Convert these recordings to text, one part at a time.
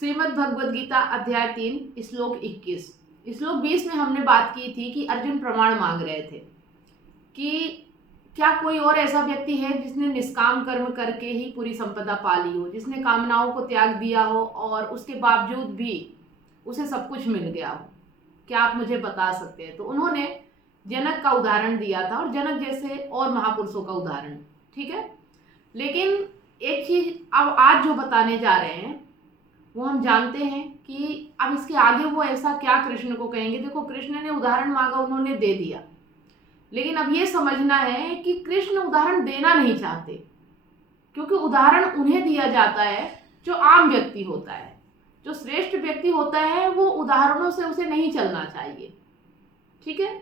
श्रीमद् भगवद गीता अध्याय 3 श्लोक 21। श्लोक 20 में हमने बात की थी कि अर्जुन प्रमाण मांग रहे थे कि क्या कोई और ऐसा व्यक्ति है जिसने निष्काम कर्म करके ही पूरी संपदा पा ली हो, जिसने कामनाओं को त्याग दिया हो और उसके बावजूद भी उसे सब कुछ मिल गया हो। क्या आप मुझे बता सकते हैं? तो उन्होंने जनक का उदाहरण दिया था और जनक जैसे और महापुरुषों का उदाहरण, ठीक है। लेकिन एक चीज अब आज जो बताने जा रहे हैं वो हम जानते हैं कि अब इसके आगे वो ऐसा क्या कृष्ण को कहेंगे। देखो, कृष्ण ने उदाहरण मांगा, उन्होंने दे दिया, लेकिन अब ये समझना है कि कृष्ण उदाहरण देना नहीं चाहते, क्योंकि उदाहरण उन्हें दिया जाता है जो आम व्यक्ति होता है। जो श्रेष्ठ व्यक्ति होता है वो उदाहरणों से उसे नहीं चलना चाहिए, ठीक है।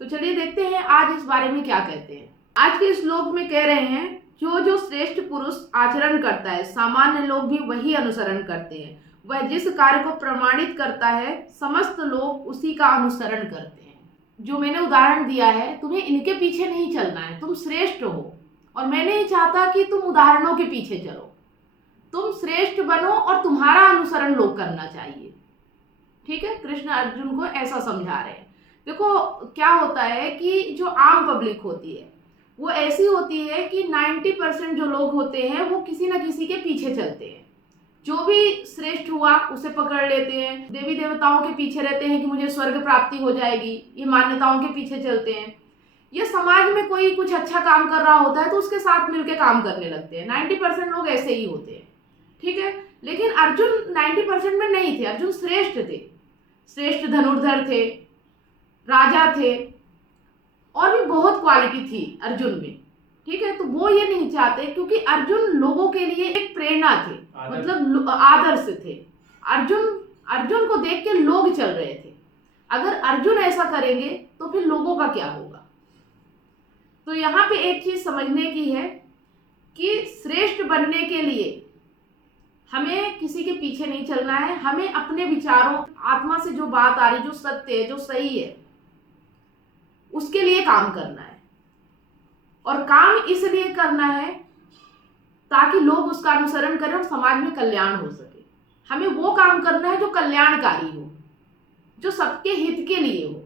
तो चलिए देखते हैं आज इस बारे में क्या कहते हैं। आज के श्लोक में कह रहे हैं, जो जो श्रेष्ठ पुरुष आचरण करता है सामान्य लोग भी वही अनुसरण करते हैं। वह जिस कार्य को प्रमाणित करता है समस्त लोग उसी का अनुसरण करते हैं। जो मैंने उदाहरण दिया है, तुम्हें इनके पीछे नहीं चलना है, तुम श्रेष्ठ हो और मैं नहीं चाहता कि तुम उदाहरणों के पीछे चलो। तुम श्रेष्ठ बनो और तुम्हारा अनुसरण लोग करना चाहिए, ठीक है। कृष्ण अर्जुन को ऐसा समझा रहे हैं। देखो, क्या होता है कि जो आम पब्लिक होती है वो ऐसी होती है कि 90% जो लोग होते हैं वो किसी न किसी के पीछे चलते हैं। जो भी श्रेष्ठ हुआ उसे पकड़ लेते हैं, देवी देवताओं के पीछे रहते हैं कि मुझे स्वर्ग प्राप्ति हो जाएगी, ये मान्यताओं के पीछे चलते हैं। ये समाज में कोई कुछ अच्छा काम कर रहा होता है तो उसके साथ मिलकर काम करने लगते हैं। 90% लोग ऐसे ही होते हैं, ठीक है। लेकिन अर्जुन 90% में नहीं थे, अर्जुन श्रेष्ठ थे, श्रेष्ठ धनुर्धर थे, राजा थे और भी बहुत क्वालिटी थी अर्जुन में, ठीक है। तो वो ये नहीं चाहते, क्योंकि अर्जुन लोगों के लिए एक प्रेरणा थे, मतलब आदर्श थे। अर्जुन को देख के लोग चल रहे थे। अगर अर्जुन ऐसा करेंगे तो फिर लोगों का क्या होगा। तो यहाँ पे एक चीज समझने की है कि श्रेष्ठ बनने के लिए हमें किसी के पीछे नहीं चलना है। हमें अपने विचारों, आत्मा से जो बात आ रही, जो सत्य है, जो सही है, उसके लिए काम करना है। और काम इसलिए करना है ताकि लोग उसका अनुसरण करें और समाज में कल्याण हो सके। हमें वो काम करना है जो कल्याणकारी हो, जो सबके हित के लिए हो,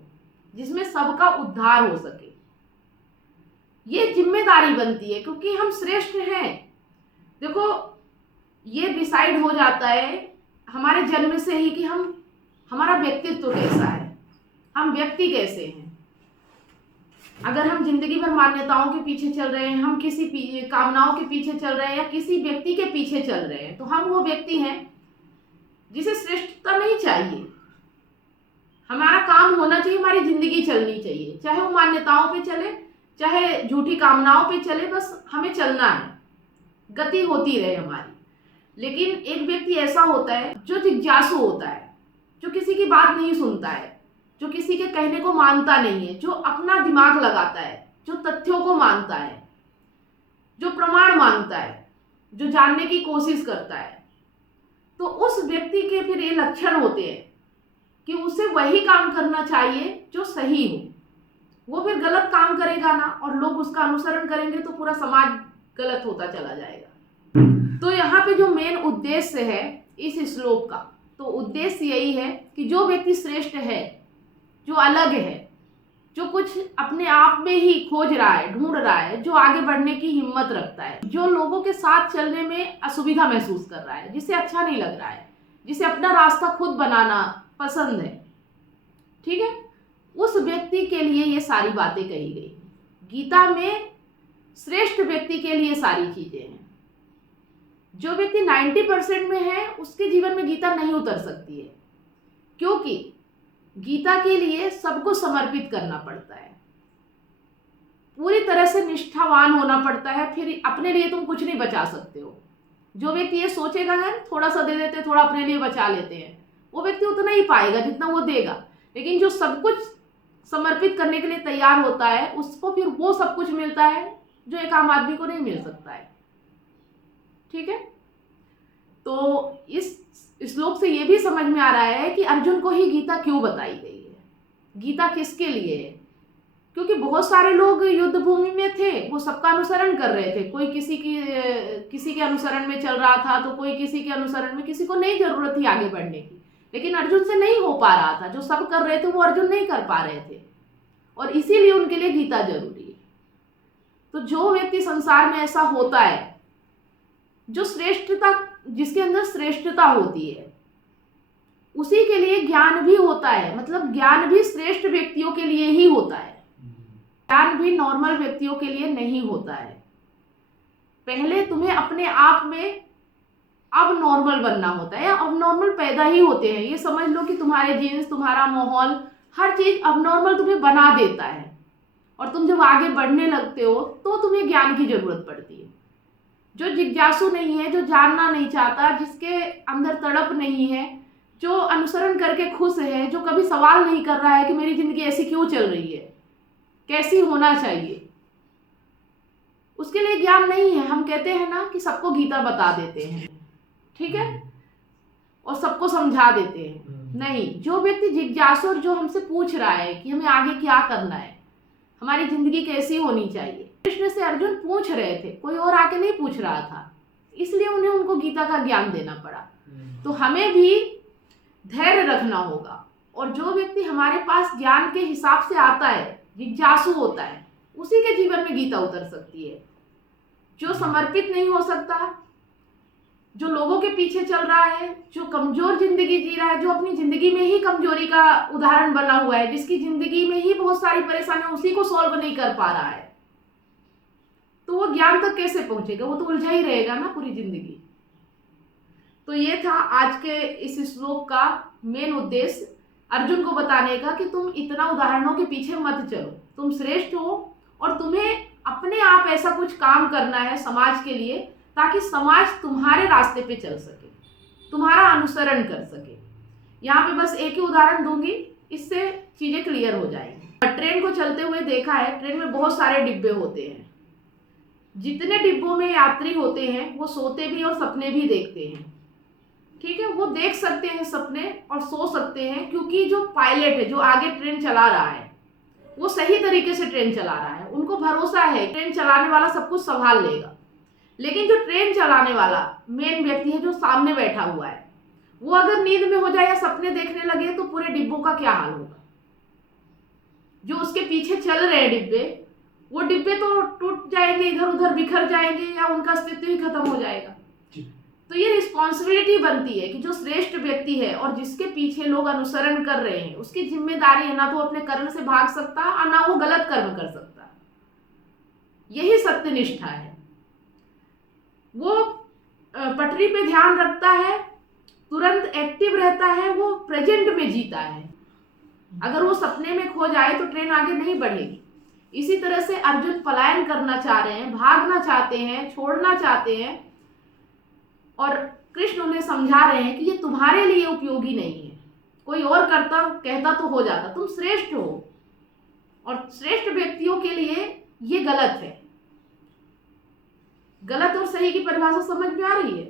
जिसमें सबका उद्धार हो सके। ये जिम्मेदारी बनती है, क्योंकि हम श्रेष्ठ हैं। देखो, ये डिसाइड हो जाता है हमारे जन्म से ही कि हमारा व्यक्तित्व कैसा है, हम व्यक्ति कैसे हैं। अगर हम जिंदगी भर मान्यताओं के पीछे चल रहे हैं, हम किसी कामनाओं के पीछे चल रहे हैं या किसी व्यक्ति के पीछे चल रहे हैं, तो हम वो व्यक्ति हैं जिसे श्रेष्ठता नहीं चाहिए। हमारा काम होना चाहिए, हमारी जिंदगी चलनी चाहिए, चाहे वो मान्यताओं पे चले, चाहे झूठी कामनाओं पे चले, बस हमें चलना है, गति होती रहे हमारी। लेकिन एक व्यक्ति ऐसा होता है जो जिज्ञासु होता है, जो किसी की बात नहीं सुनता है, जो किसी के कहने को मानता नहीं है, जो अपना दिमाग लगाता है, जो तथ्यों को मानता है, जो प्रमाण मांगता है, जो जानने की कोशिश करता है। तो उस व्यक्ति के फिर ये लक्षण होते हैं कि उसे वही काम करना चाहिए जो सही हो। वो फिर गलत काम करेगा ना और लोग उसका अनुसरण करेंगे तो पूरा समाज गलत होता चला जाएगा। तो यहाँ पे जो मेन उद्देश्य है इस श्लोक का, तो उद्देश्य यही है कि जो व्यक्ति श्रेष्ठ है, जो अलग है, जो कुछ अपने आप में ही खोज रहा है, ढूंढ रहा है, जो आगे बढ़ने की हिम्मत रखता है, जो लोगों के साथ चलने में असुविधा महसूस कर रहा है, जिसे अच्छा नहीं लग रहा है, जिसे अपना रास्ता खुद बनाना पसंद है, ठीक है, उस व्यक्ति के लिए ये सारी बातें कही गई। गीता में श्रेष्ठ व्यक्ति के लिए सारी चीजें हैं। जो व्यक्ति 90% में है उसके जीवन में गीता नहीं उतर सकती है, क्योंकि गीता के लिए सबको समर्पित करना पड़ता है, पूरी तरह से निष्ठावान होना पड़ता है, फिर अपने लिए तुम कुछ नहीं बचा सकते हो। जो व्यक्ति ये सोचेगा है थोड़ा सा दे देते, थोड़ा अपने लिए बचा लेते हैं, वो व्यक्ति उतना ही पाएगा जितना वो देगा। लेकिन जो सब कुछ समर्पित करने के लिए तैयार होता है, उसको फिर वो सब कुछ मिलता है जो एक आम आदमी को नहीं मिल सकता है, ठीक है। तो इस श्लोक से ये भी समझ में आ रहा है कि अर्जुन को ही गीता क्यों बताई गई है, गीता किसके लिए है। क्योंकि बहुत सारे लोग युद्ध भूमि में थे, वो सबका अनुसरण कर रहे थे। कोई किसी के अनुसरण में चल रहा था, तो कोई किसी के अनुसरण में, किसी को नहीं जरूरत थी आगे बढ़ने की, लेकिन अर्जुन से नहीं हो पा रहा था। जो सब कर रहे थे वो अर्जुन नहीं कर पा रहे थे, और इसीलिए उनके लिए गीता जरूरी है। तो जो व्यक्ति संसार में ऐसा होता है, जो श्रेष्ठता, जिसके अंदर श्रेष्ठता होती है, उसी के लिए ज्ञान भी होता है। मतलब ज्ञान भी श्रेष्ठ व्यक्तियों के लिए ही होता है, ज्ञान भी नॉर्मल व्यक्तियों के लिए नहीं होता है। पहले तुम्हें अपने आप में अब नॉर्मल बनना होता है, या अब नॉर्मल पैदा ही होते हैं। ये समझ लो कि तुम्हारे जीन्स, तुम्हारा माहौल, हर चीज अब नॉर्मल तुम्हें बना देता है, और तुम जब आगे बढ़ने लगते हो तो तुम्हें ज्ञान की जरूरत पड़ती है। जो जिज्ञासु नहीं है, जो जानना नहीं चाहता, जिसके अंदर तड़प नहीं है, जो अनुसरण करके खुश है, जो कभी सवाल नहीं कर रहा है कि मेरी जिंदगी ऐसी क्यों चल रही है, कैसी होना चाहिए, उसके लिए ज्ञान नहीं है। हम कहते हैं ना कि सबको गीता बता देते हैं, ठीक है, और सबको समझा देते हैं। नहीं, जो व्यक्ति जिज्ञासु और जो हमसे पूछ रहा है कि हमें आगे क्या करना है, हमारी जिंदगी कैसी होनी चाहिए, कृष्ण से अर्जुन पूछ रहे थे, कोई और आके नहीं पूछ रहा था, इसलिए उन्हें उनको गीता का ज्ञान देना पड़ा। तो हमें भी धैर्य रखना होगा, और जो व्यक्ति हमारे पास ज्ञान के हिसाब से आता है, जिज्ञासु होता है, उसी के जीवन में गीता उतर सकती है। जो समर्पित नहीं हो सकता, जो लोगों के पीछे चल रहा है, जो कमजोर जिंदगी जी रहा है, जो अपनी जिंदगी में ही कमजोरी का उदाहरण बना हुआ है, जिसकी जिंदगी में ही बहुत सारी परेशानियां, उसी को सॉल्व नहीं कर पा रहा है, तो वो ज्ञान तक कैसे पहुंचेगा? वो तो उलझा ही रहेगा ना पूरी जिंदगी। तो ये था आज के इस श्लोक का मेन उद्देश्य, अर्जुन को बताने का कि तुम इतना उदाहरणों के पीछे मत चलो, तुम श्रेष्ठ हो, और तुम्हें अपने आप ऐसा कुछ काम करना है समाज के लिए, ताकि समाज तुम्हारे रास्ते पे चल सके, तुम्हारा अनुसरण कर सके। यहाँ पे बस एक ही उदाहरण दूंगी, इससे चीजें क्लियर हो जाएंगी। ट्रेन को चलते हुए देखा है, ट्रेन में बहुत सारे डिब्बे होते हैं। जितने डिब्बों में यात्री होते हैं, वो सोते भी और सपने भी देखते हैं, ठीक है। वो देख सकते हैं सपने और सो सकते हैं, क्योंकि जो पायलट है, जो आगे ट्रेन चला रहा है, वो सही तरीके से ट्रेन चला रहा है। उनको भरोसा है ट्रेन चलाने वाला सब कुछ संभाल लेगा। लेकिन जो ट्रेन चलाने वाला मेन व्यक्ति है, जो सामने बैठा हुआ है, वो अगर नींद में हो जाए या सपने देखने लगे, तो पूरे डिब्बों का क्या हाल होगा? जो उसके पीछे चल रहे हैं डिब्बे, वो डिब्बे तो टूट जाएंगे, इधर उधर बिखर जाएंगे, या उनका अस्तित्व ही खत्म हो जाएगा। तो ये रिस्पॉन्सिबिलिटी बनती है कि जो श्रेष्ठ व्यक्ति है और जिसके पीछे लोग अनुसरण कर रहे हैं, उसकी जिम्मेदारी है ना तो अपने कर्म से भाग सकता और ना वो गलत कर्म कर सकता। यही सत्यनिष्ठा है। वो पटरी पे ध्यान रखता है, तुरंत एक्टिव रहता है, वो प्रेजेंट में जीता है। अगर वो सपने में खो जाए तो ट्रेन आगे नहीं बढ़ेगी। इसी तरह से अर्जुन पलायन करना चाह रहे हैं, भागना चाहते हैं, छोड़ना चाहते हैं, और कृष्ण उन्हें समझा रहे हैं कि ये तुम्हारे लिए उपयोगी नहीं है। कोई और करता कहता तो हो जाता, तुम श्रेष्ठ हो, और श्रेष्ठ व्यक्तियों के लिए ये गलत है। गलत और सही की परिभाषा समझ में आ रही है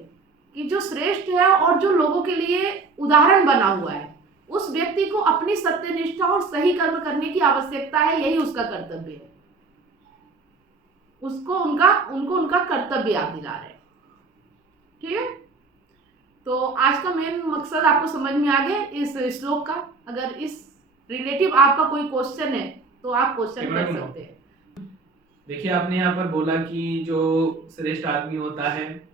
कि जो श्रेष्ठ है और जो लोगों के लिए उदाहरण बना हुआ है, उस व्यक्ति को अपनी सत्यनिष्ठा और सही कर्म करने की आवश्यकता है, यही उसका कर्तव्य है। उनको उनका कर्तव्य याद दिला रहे हैं, ठीक है। तो आज का मेन मकसद आपको समझ में आ गया इस श्लोक का। अगर इस रिलेटिव आपका कोई क्वेश्चन है तो आप क्वेश्चन कर सकते हैं। देखिए, आपने यहाँ पर बोला कि जो श्रेष्ठ आदमी होता है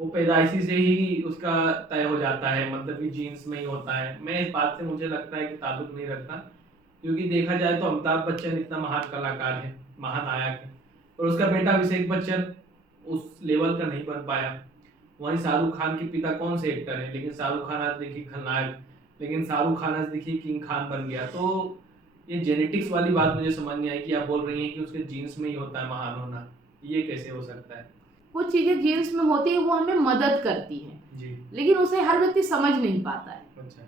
वो पैदाइशी से ही उसका तय हो जाता है, मतलब कि जीन्स में ही होता है। मैं इस बात से मुझे लगता है कि ताल्लुक नहीं रखता, क्योंकि देखा जाए तो अमिताभ बच्चन इतना महान कलाकार है, महानायक है, और उसका बेटा अभिषेक बच्चन उस लेवल का नहीं बन पाया। वहीं शाहरुख खान के पिता कौन से एक्टर है, लेकिन शाहरुख खान आज देखिए खलनायक, लेकिन शाहरुख खान आज देखिए किंग खान बन गया। तो ये जेनेटिक्स वाली बात मुझे समझ नहीं आई कि आप बोल रही हैं कि उसके जीन्स में ही होता है महान होना, ये कैसे हो सकता है? वो चीजें जीन्स में होती है, वो हमें मदद करती हैं जी, लेकिन उसे हर व्यक्ति समझ नहीं पाता है। अच्छा,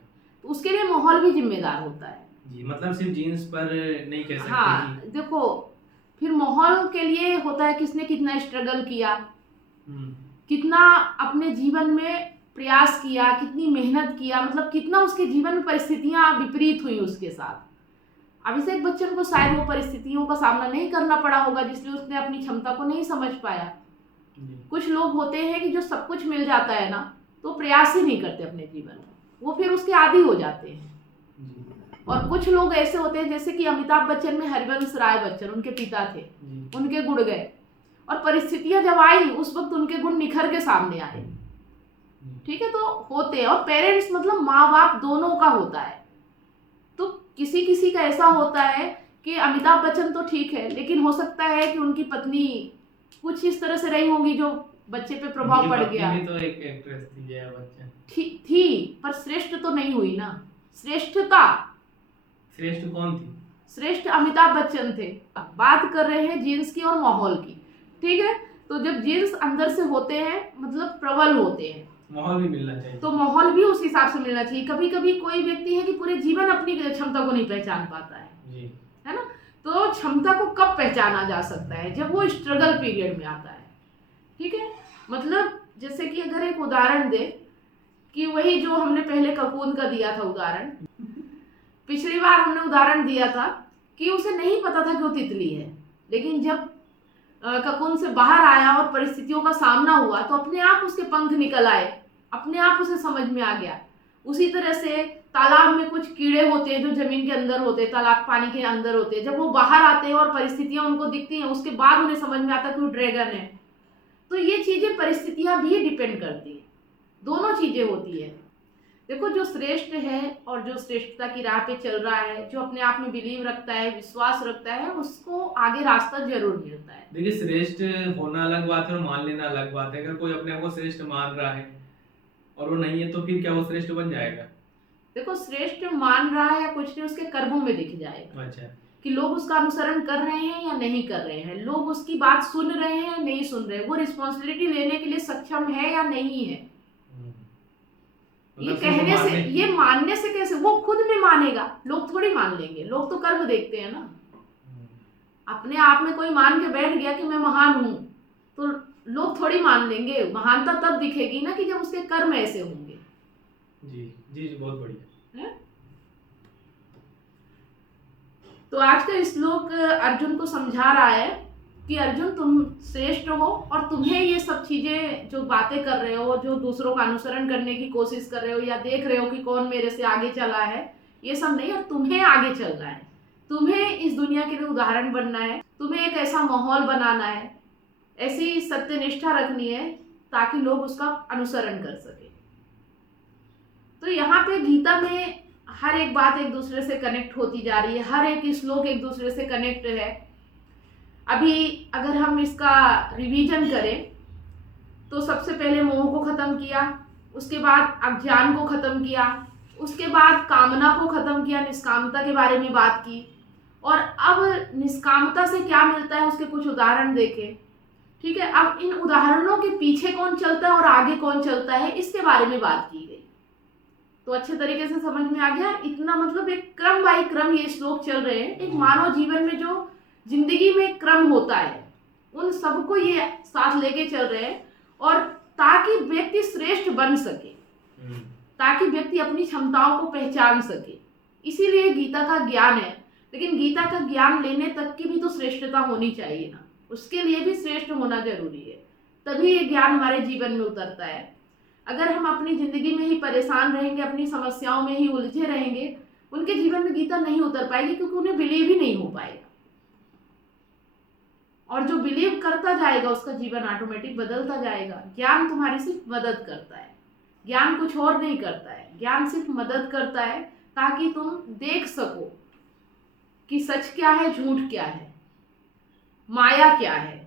तो उसके लिए माहौल भी जिम्मेदार होता है जी, मतलब सिर्फ जीन्स पर नहीं कह सकते हाँ, कि देखो, फिर माहौल के लिए होता है किसने कितना स्ट्रगल किया, कितना अपने जीवन में प्रयास किया, कितनी मेहनत किया, मतलब कितना उसके जीवन में परिस्थितियां विपरीत हुई उसके साथ। अभिषेक बच्चन को शायद वो परिस्थितियों का सामना नहीं करना पड़ा होगा, जिसलिए उसने अपनी क्षमता को नहीं समझ पाया। कुछ लोग होते हैं कि जो सब कुछ मिल जाता है ना, तो प्रयास ही नहीं करते अपने जीवन में, वो फिर उसके आदी हो जाते हैं। और कुछ लोग ऐसे होते हैं, जैसे कि अमिताभ बच्चन में हरिवंश राय बच्चन उनके पिता थे, उनके गुण गए और परिस्थितियां जब आई उस वक्त उनके गुण निखर के सामने आए। ठीक है, तो होते हैं। और पेरेंट्स मतलब माँ बाप दोनों का होता है। तो किसी किसी का ऐसा होता है कि अमिताभ बच्चन तो ठीक है, लेकिन हो सकता है कि उनकी पत्नी कुछ इस तरह से रही होंगी जो बच्चे पे प्रभाव पड़ गया। भी तो एक एक्ट्रेस थी जया बच्चन। थी, पर श्रेष्ठ तो नहीं हुई ना। श्रेष्ठ कौन थी? श्रेष्ठ अमिताभ बच्चन थे। बात कर रहे हैं जीन्स की और माहौल की। ठीक है, तो जब जीन्स अंदर से होते हैं मतलब प्रबल होते हैं, माहौल भी मिलना चाहिए, तो माहौल भी उस हिसाब से मिलना चाहिए। कभी कभी कोई व्यक्ति है कि पूरे जीवन अपनी क्षमता को नहीं पहचान पाता है जी, है ना। तो क्षमता को कब पहचाना जा सकता है? जब वो स्ट्रगल पीरियड में आता है। ठीक है, मतलब जैसे कि अगर एक उदाहरण दे कि वही जो हमने पहले ककून का दिया था उदाहरण, पिछली बार हमने उदाहरण दिया था कि उसे नहीं पता था कि वो तितली है, लेकिन जब ककून से बाहर आया और परिस्थितियों का सामना हुआ तो अपने आप उसके पंख निकल आए, अपने आप उसे समझ में आ गया। उसी तरह से तालाब में कुछ कीड़े होते हैं जो जमीन के अंदर होते हैं, तालाब पानी के अंदर होते हैं, जब वो बाहर आते हैं और परिस्थितियां उनको दिखती हैं, उसके बाद उन्हें समझ में आता है कि वो ड्रैगन है। तो ये चीजें परिस्थितियां भी डिपेंड करती है, दोनों चीजें होती है। देखो, जो श्रेष्ठ है और जो श्रेष्ठता की राह पे चल रहा है, जो अपने आप में बिलीव रखता है, विश्वास रखता है, उसको आगे रास्ता जरूर मिलता है। देखिए, श्रेष्ठ होना अलग बात है और मान लेना अलग बात है। अगर कोई अपने आप को श्रेष्ठ मान रहा है और वो नहीं है, तो फिर क्या वो श्रेष्ठ बन जाएगा? देखो, श्रेष्ठ मान रहा है या कुछ नहीं, उसके कर्मों में दिख जाएगा। अच्छा, कि लोग उसका अनुसरण कर रहे हैं या नहीं कर रहे हैं, लोग उसकी बात सुन रहे हैं या नहीं सुन रहे हैं, वो रिस्पॉन्सिबिलिटी लेने के लिए सक्षम है या नहीं है। ये कहने से, ये मानने से कैसे? वो खुद में मानेगा, लोग थोड़ी मान लेंगे। लोग तो कर्म देखते हैं ना। अपने आप में कोई मान के बैठ गया कि मैं महान हूं, तो लोग थोड़ी मान लेंगे। महानता तब दिखेगी ना कि जब उसके कर्म ऐसे होंगे। जी जी, बहुत बढ़िया है। तो आज का श्लोक अर्जुन को समझा रहा है कि अर्जुन, तुम श्रेष्ठ हो और तुम्हें ये सब चीजें जो बातें कर रहे हो, जो दूसरों का अनुसरण करने की कोशिश कर रहे हो या देख रहे हो कि कौन मेरे से आगे चला है, ये सब नहीं। और तुम्हें आगे चलना है, तुम्हें इस दुनिया के लिए उदाहरण बनना है, तुम्हें एक ऐसा माहौल बनाना है, ऐसी सत्यनिष्ठा रखनी है ताकि लोग उसका अनुसरण कर सके। तो यहाँ पे गीता में हर एक बात एक दूसरे से कनेक्ट होती जा रही है, हर एक श्लोक एक दूसरे से कनेक्ट है। अभी अगर हम इसका रिवीजन करें तो सबसे पहले मोह को खत्म किया, उसके बाद अज्ञान को खत्म किया, उसके बाद कामना को खत्म किया, निष्कामता के बारे में बात की, और अब निष्कामता से क्या मिलता है उसके कुछ उदाहरण देखे। ठीक है, अब इन उदाहरणों के पीछे कौन चलता है और आगे कौन चलता है, इसके बारे में बात की गई। तो अच्छे तरीके से समझ में आ गया। इतना मतलब एक क्रम बाई क्रम ये श्लोक चल रहे हैं। एक मानव जीवन में जो जिंदगी में क्रम होता है उन सबको ये साथ लेके चल रहे हैं, और ताकि व्यक्ति श्रेष्ठ बन सके, ताकि व्यक्ति अपनी क्षमताओं को पहचान सके। इसीलिए गीता का ज्ञान है। लेकिन गीता का ज्ञान लेने तक की भी तो श्रेष्ठता होनी चाहिए ना, उसके लिए भी श्रेष्ठ होना जरूरी है, तभी ये ज्ञान हमारे जीवन में उतरता है। अगर हम अपनी जिंदगी में ही परेशान रहेंगे, अपनी समस्याओं में ही उलझे रहेंगे, उनके जीवन में गीता नहीं उतर पाएगी, क्योंकि उन्हें बिलीव ही नहीं हो पाएगा। और जो बिलीव करता जाएगा उसका जीवन ऑटोमेटिक बदलता जाएगा। ज्ञान तुम्हारी सिर्फ मदद करता है, ज्ञान कुछ और नहीं करता है। ज्ञान सिर्फ मदद करता है ताकि तुम देख सको कि सच क्या है, झूठ क्या है, माया क्या है,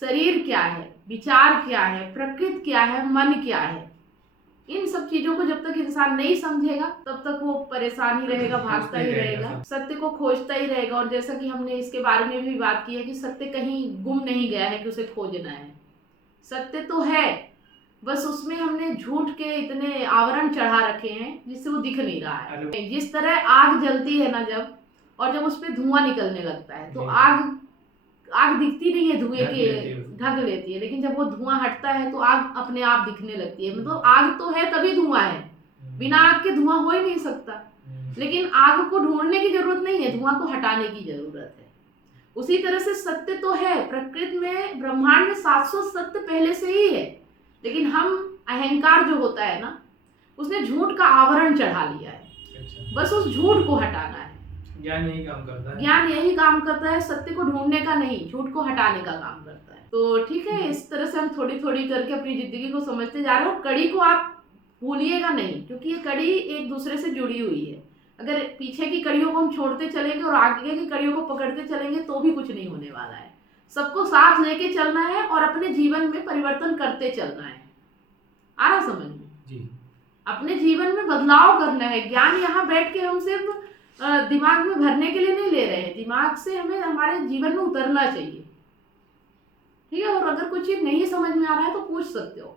शरीर क्या है, विचार क्या है, प्रकृति क्या है, मन क्या है। इन सब चीजों को जब तक इंसान नहीं समझेगा तब तक वो परेशान ही रहेगा, भागता ही रहेगा, सत्य को खोजता ही रहेगा। और जैसा कि हमने इसके बारे में भी बात की है कि सत्य कहीं गुम नहीं गया है कि उसे खोजना है। सत्य तो है, बस उसमें हमने झूठ के इतने आवरण चढ़ा रखे हैं जिससे वो दिख नहीं रहा है। जिस तरह आग जलती है ना जब, और जब उस पर धुआं निकलने लगता है तो आग दिखती नहीं है, धुएं के ढक लेती है, लेकिन जब वो धुआं हटता है तो आग अपने आप दिखने लगती है। मतलब आग तो है तभी धुआं है, बिना आग के धुआं हो ही नहीं सकता। लेकिन आग को ढूंढने की जरूरत नहीं है, धुआं को हटाने की जरूरत है। उसी तरह से सत्य तो है, प्रकृति में, ब्रह्मांड में 700 सत्य पहले से ही है, लेकिन हम अहंकार जो होता है ना, उसने झूठ का आवरण चढ़ा लिया है। बस उस झूठ को हटाना है। ज्ञान यही काम करता है। ज्ञान यही काम करता है, सत्य को ढूंढने का नहीं, झूठ को हटाने का काम करता है। तो ठीक है, इस तरह से हम थोड़ी थोड़ी करके अपनी जिंदगी को समझते जा रहे हैं। और कड़ी को आप भूलिएगा नहीं, क्योंकि ये कड़ी एक दूसरे से जुड़ी हुई है। अगर पीछे की कड़ियों को हम छोड़ते चलेंगे और आगे की कड़ियों को पकड़ते चलेंगे तो भी कुछ नहीं होने वाला है। सबको साथ लेके चलना है और अपने जीवन में परिवर्तन करते चलना है। आ रहा समझ में? जी। अपने जीवन में बदलाव करना है। ज्ञान यहाँ बैठ के हम सिर्फ दिमाग में भरने के लिए नहीं ले रहे हैं, दिमाग से हमें हमारे जीवन में उतरना चाहिए। ठीक है, और अगर कुछ चीज नहीं समझ में आ रहा है तो पूछ सकते हो।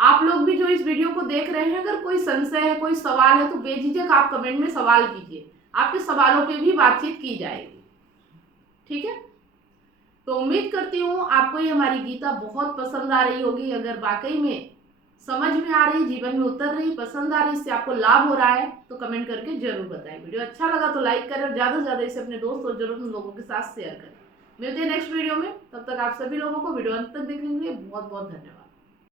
आप लोग भी जो इस वीडियो को देख रहे हैं, अगर कोई संशय है, कोई सवाल है, तो बेझिझक आप कमेंट में सवाल कीजिए, आपके सवालों पे भी बातचीत की जाएगी। ठीक है, तो उम्मीद करती हूँ आपको ये हमारी गीता बहुत पसंद आ रही होगी। अगर वाकई में समझ में आ रही, जीवन में उतर रही, पसंद आ रही, इससे आपको लाभ हो रहा है तो कमेंट करके जरूर बताएं। वीडियो अच्छा लगा तो लाइक करें और ज्यादा से ज्यादा इसे अपने दोस्त और जरूरतमंद लोगों के साथ शेयर करें। मिलते हैं नेक्स्ट वीडियो में, तब तक आप सभी लोगों को वीडियो अंत तक देखने के लिए बहुत बहुत धन्यवाद।